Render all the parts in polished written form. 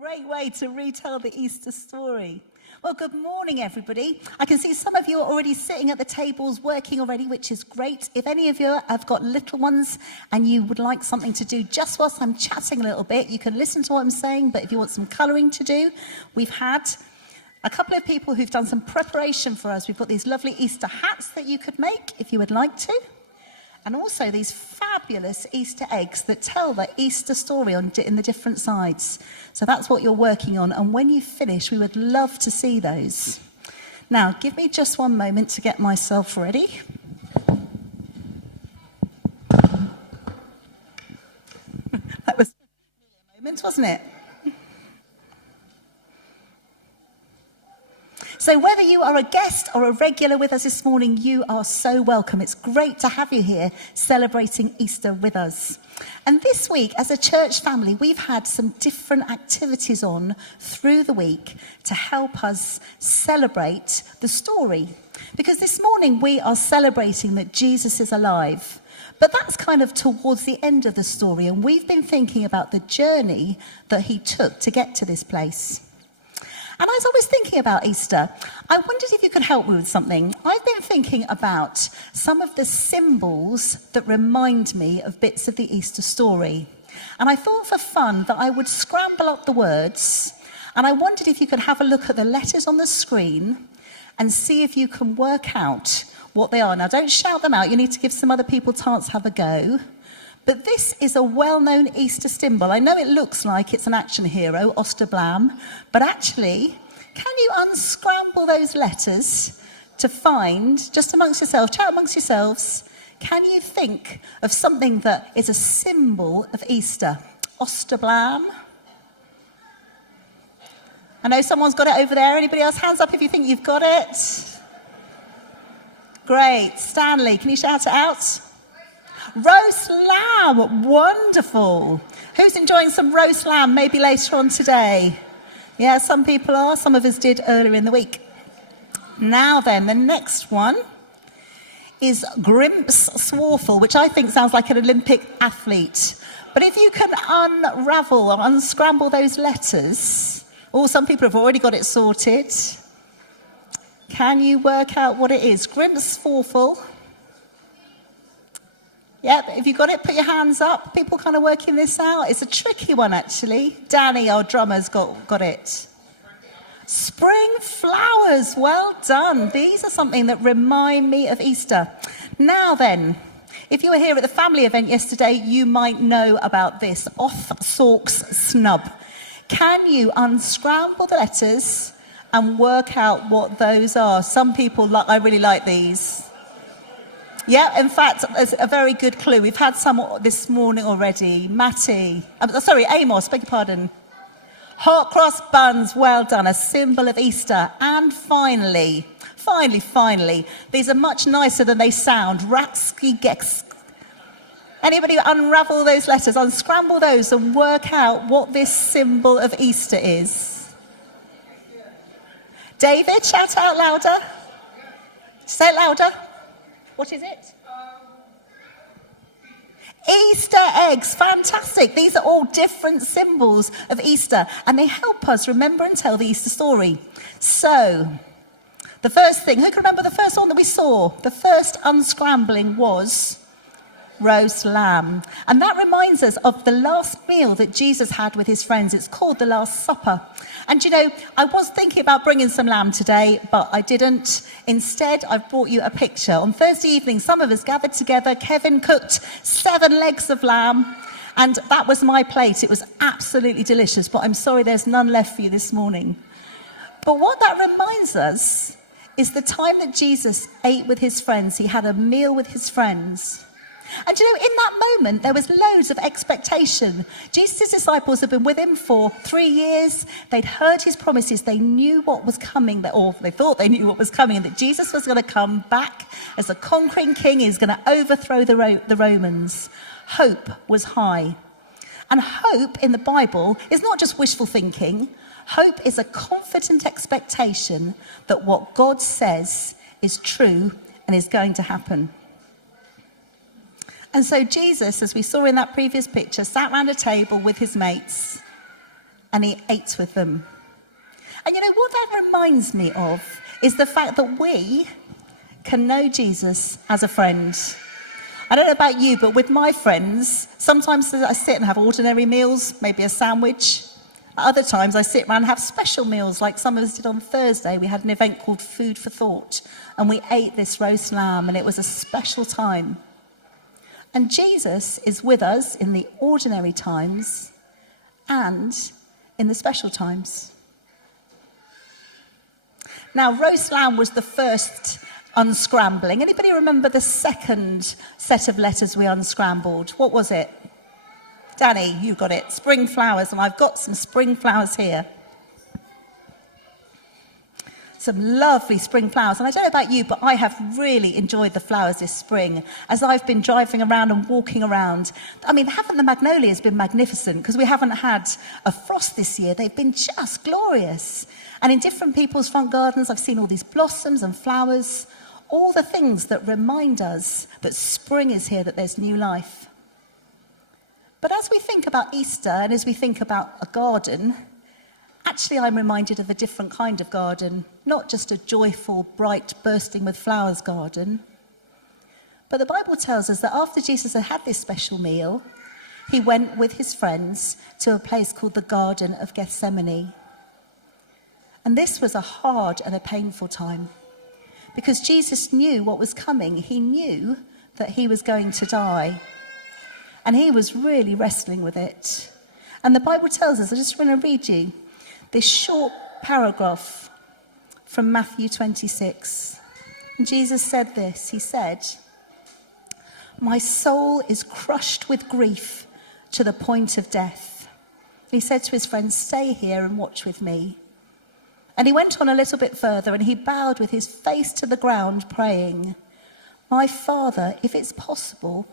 Great way to retell the Easter story. Well, good morning, everybody. I can see some of you are already sitting at the tables working already, which is great. If any of you have got little ones and you would like something to do just whilst I'm chatting a little bit, you can listen to what I'm saying, but if you want some colouring to do, we've had a couple of people who've done some preparation for us. We've got these lovely Easter hats that you could make if you would like to. And also these fabulous Easter eggs that tell the Easter story in the different sides. So that's what you're working on. And when you finish, we would love to see those. Now, give me just one moment to get myself ready. That was a moment, wasn't it? So whether you are a guest or a regular with us this morning, you are so welcome. It's great to have you here celebrating Easter with us. And this week, as a church family, we've had some different activities on through the week to help us celebrate the story. Because this morning we are celebrating that Jesus is alive. But that's kind of towards the end of the story. And we've been thinking about the journey that he took to get to this place. And as I was thinking about Easter, I wondered if you could help me with something. I've been thinking about some of the symbols that remind me of bits of the Easter story. And I thought for fun that I would scramble up the words, and I wondered if you could have a look at the letters on the screen and see if you can work out what they are. Now, don't shout them out. You need to give some other people a chance to have a go. But this is a well-known Easter symbol. I know it looks like it's an action hero, Osterblam, but actually, can you unscramble those letters to find, just amongst yourselves, chat amongst yourselves, can you think of something that is a symbol of Easter? Osterblam. I know someone's got it over there. Anybody else? Hands up if you think you've got it. Great. Stanley, can you shout it out? Roast lamb, wonderful. Who's enjoying some roast lamb maybe later on today? Yeah, some people are. Some of us did earlier in the week. Now then, the next one is Grimps Swarfel, which I think sounds like an Olympic athlete. But if you can unravel or unscramble those letters, some people have already got it sorted. Can you work out what it is? Grimps Swarfel. Yep, if you got it, put your hands up. People kind of working this out. It's a tricky one, actually. Danny, our drummer's got it. Spring flowers, well done. These are something that remind me of Easter. Now then, if you were here at the family event yesterday, you might know about this. Off-Sawks Snub. Can you unscramble the letters and work out what those are? Some people, I really like these. Yeah, in fact, it's a very good clue. We've had some this morning already. Amos, beg your pardon. Hot cross buns, well done, a symbol of Easter. And finally, these are much nicer than they sound. Ratsky Gex. Anybody unravel those letters, unscramble those and work out what this symbol of Easter is? David, shout out louder. Say it louder. What is it? Easter eggs, fantastic. These are all different symbols of Easter, and they help us remember and tell the Easter story. So, the first thing, who can remember the first one that we saw? The first unscrambling was roast lamb. And that reminds us of the last meal that Jesus had with his friends. It's called the Last Supper. And I was thinking about bringing some lamb today, but I didn't. Instead, I've brought you a picture. On Thursday evening, some of us gathered together. Kevin cooked 7 legs of lamb, and that was my plate. It was absolutely delicious, but I'm sorry there's none left for you this morning. But what that reminds us is the time that Jesus ate with his friends. He had a meal with his friends. And in that moment, there was loads of expectation. Jesus' disciples had been with him for 3 years. They'd heard his promises. They knew what was coming, or they thought they knew what was coming, and that Jesus was going to come back as a conquering king. He was going to overthrow the Romans. Hope was high. And hope in the Bible is not just wishful thinking. Hope is a confident expectation that what God says is true and is going to happen. And so Jesus, as we saw in that previous picture, sat round a table with his mates. and he ate with them. And you know what that reminds me of is the fact that we can know Jesus as a friend. I don't know about you, but with my friends, sometimes I sit and have ordinary meals, maybe a sandwich. At other times I sit around and have special meals, like some of us did on Thursday. We had an event called Food for Thought, and we ate this roast lamb, and it was a special time. And Jesus is with us in the ordinary times and in the special times. Now, roast lamb was the first unscrambling. Anybody remember the second set of letters we unscrambled? What was it? Danny, you got it. Spring flowers, and I've got some spring flowers here. Some lovely spring flowers. And I don't know about you, but I have really enjoyed the flowers this spring as I've been driving around and walking around. I mean, haven't the magnolias been magnificent? Because we haven't had a frost this year. They've been just glorious. And in different people's front gardens, I've seen all these blossoms and flowers, all the things that remind us that spring is here, that there's new life. But as we think about Easter and as we think about a garden, actually I'm reminded of a different kind of garden, not just a joyful, bright, bursting with flowers garden. But the Bible tells us that after Jesus had had this special meal, he went with his friends to a place called the Garden of Gethsemane. And this was a hard and a painful time because Jesus knew what was coming. He knew that he was going to die. And he was really wrestling with it. And the Bible tells us, I just want to read you this short paragraph from Matthew 26. And Jesus said this, he said, "My soul is crushed with grief to the point of death." He said to his friends, "Stay here and watch with me." And he went on a little bit further and he bowed with his face to the ground, praying, "My Father, if it's possible,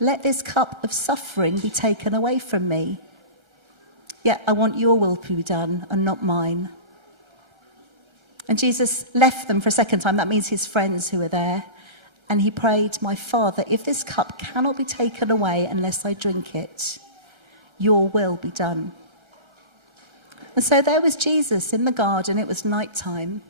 let this cup of suffering be taken away from me. Yet I want your will to be done and not mine." And Jesus left them for a second time. That means his friends who were there. And he prayed, "My Father, if this cup cannot be taken away unless I drink it, your will be done." And so there was Jesus in the garden. It was nighttime,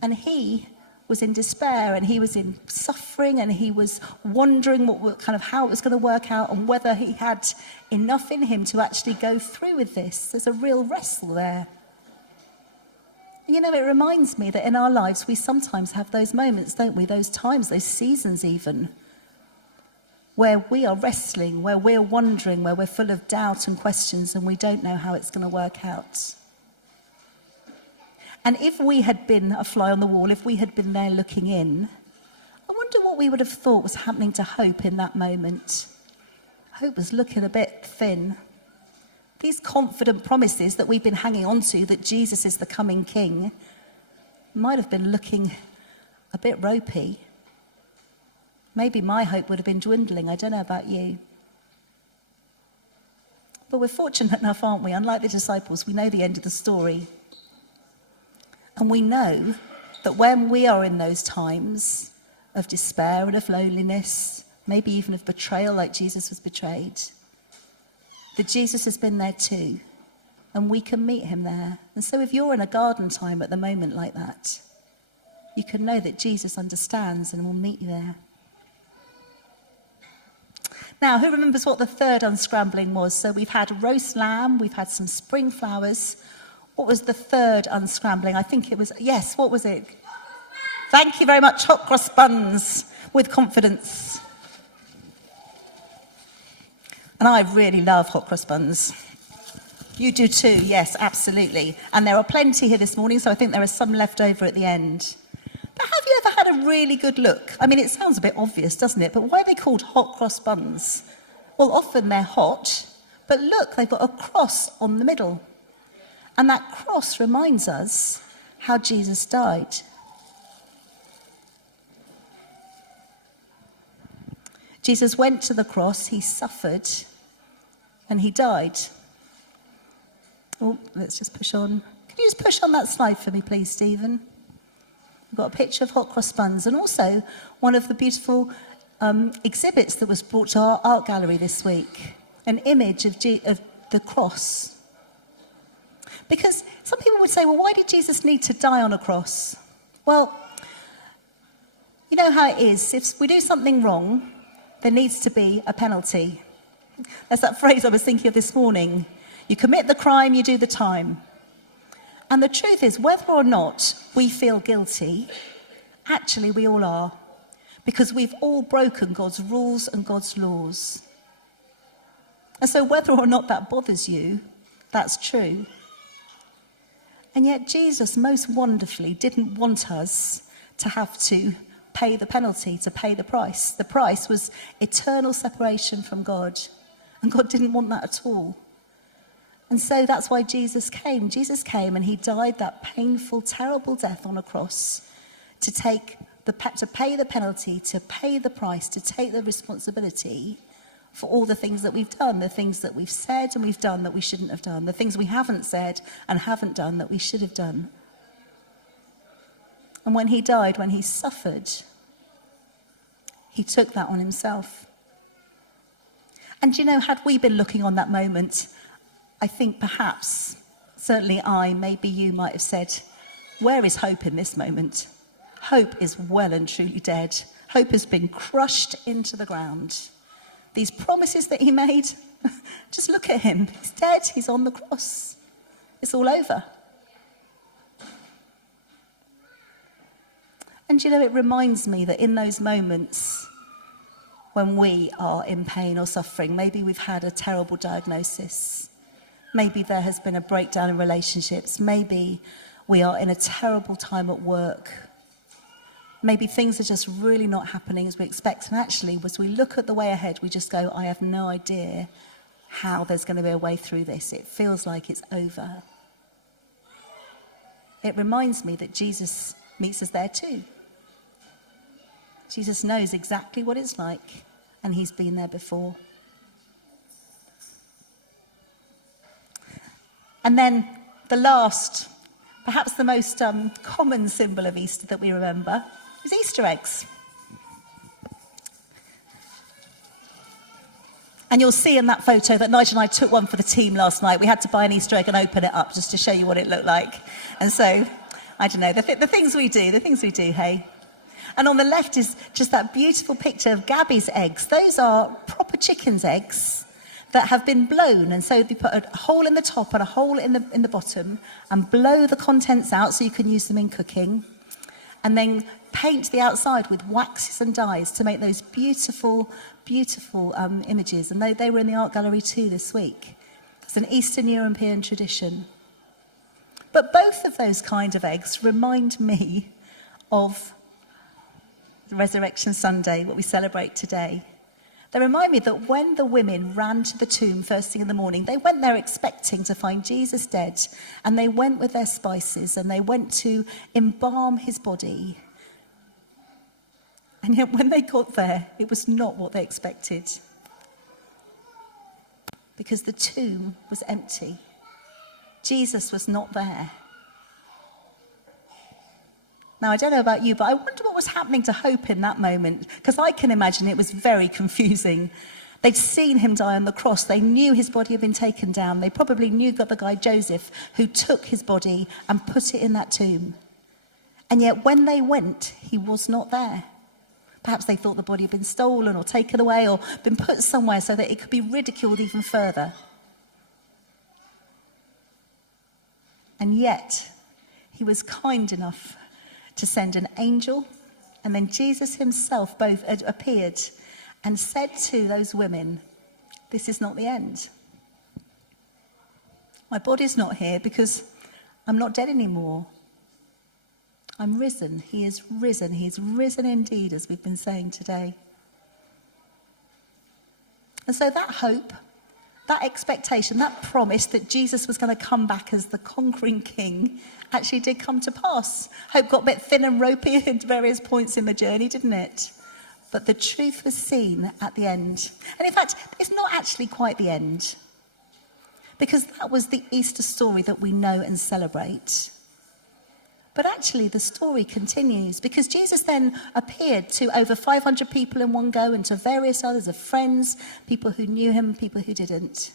and he was in despair, and he was in suffering, and he was wondering how it was going to work out, and whether he had enough in him to actually go through with this. There's a real wrestle there. And it reminds me that in our lives we sometimes have those moments, don't we? Those times, those seasons even, where we are wrestling, where we're wondering, where we're full of doubt and questions, and we don't know how it's going to work out. And if we had been a fly on the wall, if we had been there looking in, I wonder what we would have thought was happening to hope in that moment. Hope was looking a bit thin. These confident promises that we've been hanging on to, that Jesus is the coming king, might have been looking a bit ropey. Maybe my hope would have been dwindling. I don't know about you. But we're fortunate enough, aren't we? Unlike the disciples, we know the end of the story. And we know that when we are in those times of despair and of loneliness, maybe even of betrayal like Jesus was betrayed, that Jesus has been there too, and we can meet him there. And so if you're in a garden time at the moment like that, you can know that Jesus understands and will meet you there. Now, who remembers what the third unscrambling was? So we've had roast lamb, we've had some spring flowers. What was the third unscrambling? I think it was, yes, what was it? Thank you very much, hot cross buns with confidence. And I really love hot cross buns. You do too, yes, absolutely. And there are plenty here this morning, so I think there are some left over at the end. But have you ever had a really good look? I mean, it sounds a bit obvious, doesn't it? But why are they called hot cross buns? Well, often they're hot, but look, they've got a cross on the middle. And that cross reminds us how Jesus died. Jesus went to the cross, he suffered, and he died. Oh, let's just push on. Can you just push on that slide for me, please, Stephen? We've got a picture of hot cross buns, and also one of the beautiful exhibits that was brought to our art gallery this week, an image of the cross. Because some people would say, well, why did Jesus need to die on a cross? Well, you know how it is. If we do something wrong, there needs to be a penalty. There's that phrase I was thinking of this morning. You commit the crime, you do the time. And the truth is, whether or not we feel guilty, actually we all are. Because we've all broken God's rules and God's laws. And so whether or not that bothers you, that's true. And yet Jesus most wonderfully didn't want us to have to pay the penalty, to pay the price. The price was eternal separation from God. And God didn't want that at all. And so that's why Jesus came. Jesus came and he died that painful, terrible death on a cross to pay the penalty, to pay the price, to take the responsibility for all the things that we've done, the things that we've said and we've done that we shouldn't have done, the things we haven't said and haven't done that we should have done. And when he died, when he suffered, he took that on himself. And you know, had we been looking on that moment, I think perhaps, certainly I, maybe you might have said, where is hope in this moment? Hope is well and truly dead. Hope has been crushed into the ground. These promises that he made, just look at him. He's dead, he's on the cross. It's all over. And you know, it reminds me that in those moments when we are in pain or suffering, maybe we've had a terrible diagnosis, maybe there has been a breakdown in relationships, maybe we are in a terrible time at work, maybe things are just really not happening as we expect, and actually as we look at the way ahead, we just go, I have no idea how there's going to be a way through this. It feels like it's over. It reminds me that Jesus meets us there too. Jesus knows exactly what it's like, and he's been there before. And then the last, perhaps the most common symbol of Easter that we remember is Easter eggs. And you'll see in that photo that Nigel and I took one for the team last night. We had to buy an Easter egg and open it up just to show you what it looked like. And so, I don't know, the things we do, hey? And on the left is just that beautiful picture of Gabby's eggs. Those are proper chicken's eggs that have been blown. And so they put a hole in the top and a hole in the bottom and blow the contents out so you can use them in cooking. And then paint the outside with waxes and dyes to make those beautiful, beautiful images. And they were in the art gallery too this week. It's an Eastern European tradition. But both of those kind of eggs remind me of Resurrection Sunday, what we celebrate today. They remind me that when the women ran to the tomb first thing in the morning, they went there expecting to find Jesus dead, and they went with their spices and they went to embalm his body. And yet when they got there, it was not what they expected, because the tomb was empty. Jesus was not there. Now, I don't know about you, but I wonder what was happening to Hope in that moment, because I can imagine it was very confusing. They'd seen him die on the cross. They knew his body had been taken down. They probably knew the guy Joseph who took his body and put it in that tomb. And yet when they went, he was not there. Perhaps they thought the body had been stolen or taken away or been put somewhere so that it could be ridiculed even further. And yet, he was kind enough to send an angel, and then Jesus himself both appeared and said to those women, this is not the end. My body's not here because I'm not dead anymore. I'm risen. He is risen. He's risen indeed, as we've been saying today. And so that hope, that expectation, that promise that Jesus was going to come back as the conquering king actually did come to pass. Hope got a bit thin and ropey at various points in the journey, didn't it? But the truth was seen at the end. And in fact, it's not actually quite the end, because that was the Easter story that we know and celebrate. But actually the story continues, because Jesus then appeared to over 500 people in one go and to various others of friends, people who knew him, people who didn't.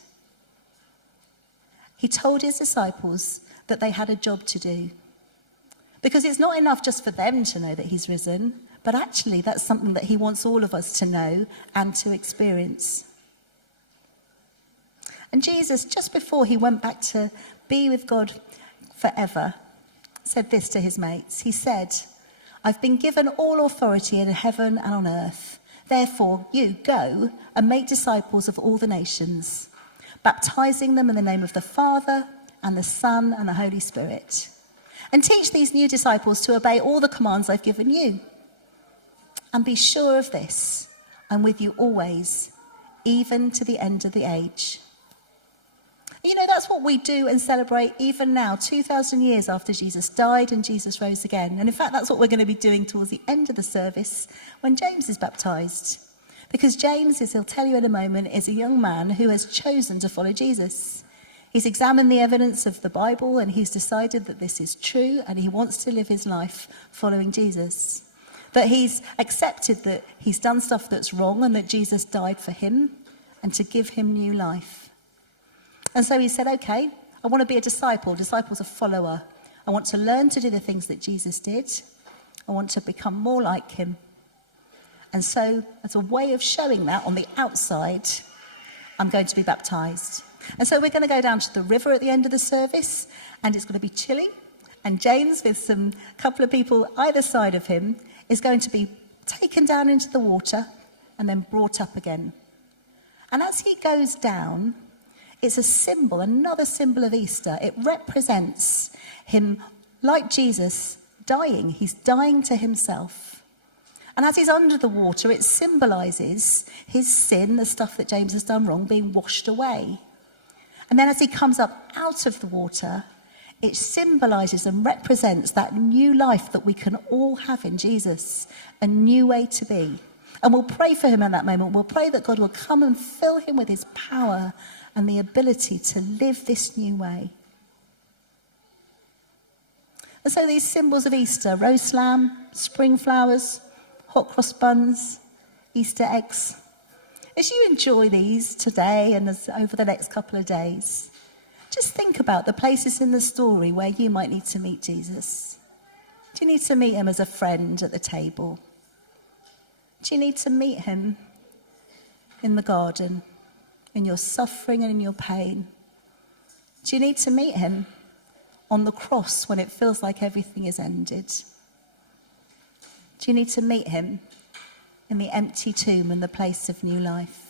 He told his disciples that they had a job to do. Because it's not enough just for them to know that he's risen, but actually that's something that he wants all of us to know and to experience. And Jesus, just before he went back to be with God forever, said this to his mates. He said, "I've been given all authority in heaven and on earth. Therefore, you go and make disciples of all the nations, baptizing them in the name of the Father and the Son and the Holy Spirit. And teach these new disciples to obey all the commands I've given you. And be sure of this, I'm with you always, even to the end of the age." You know, that's what we do and celebrate even now, 2,000 years after Jesus died and Jesus rose again. And in fact, that's what we're going to be doing towards the end of the service when James is baptized. Because James, as he'll tell you in a moment, is a young man who has chosen to follow Jesus. He's examined the evidence of the Bible and he's decided that this is true and he wants to live his life following Jesus. That he's accepted that he's done stuff that's wrong and that Jesus died for him and to give him new life. And so he said, okay, I want to be a disciple. Disciple's a follower. I want to learn to do the things that Jesus did. I want to become more like him. And so, as a way of showing that on the outside, I'm going to be baptized. And so we're going to go down to the river at the end of the service, and it's going to be chilly. And James, with some couple of people either side of him, is going to be taken down into the water and then brought up again. And as he goes down, it's a symbol, another symbol of Easter. It represents him, like Jesus, dying. He's dying to himself. And as he's under the water, it symbolizes his sin, the stuff that James has done wrong, being washed away. And then as he comes up out of the water, it symbolizes and represents that new life that we can all have in Jesus, a new way to be. And we'll pray for him in that moment. We'll pray that God will come and fill him with his power and the ability to live this new way. And so these symbols of Easter, roast lamb, spring flowers, hot cross buns, Easter eggs. As you enjoy these today and over the next couple of days, just think about the places in the story where you might need to meet Jesus. Do you need to meet him as a friend at the table? Do you need to meet him in the garden, in your suffering and in your pain? Do you need to meet him on the cross when it feels like everything is ended? Do you need to meet him in the empty tomb and the place of new life?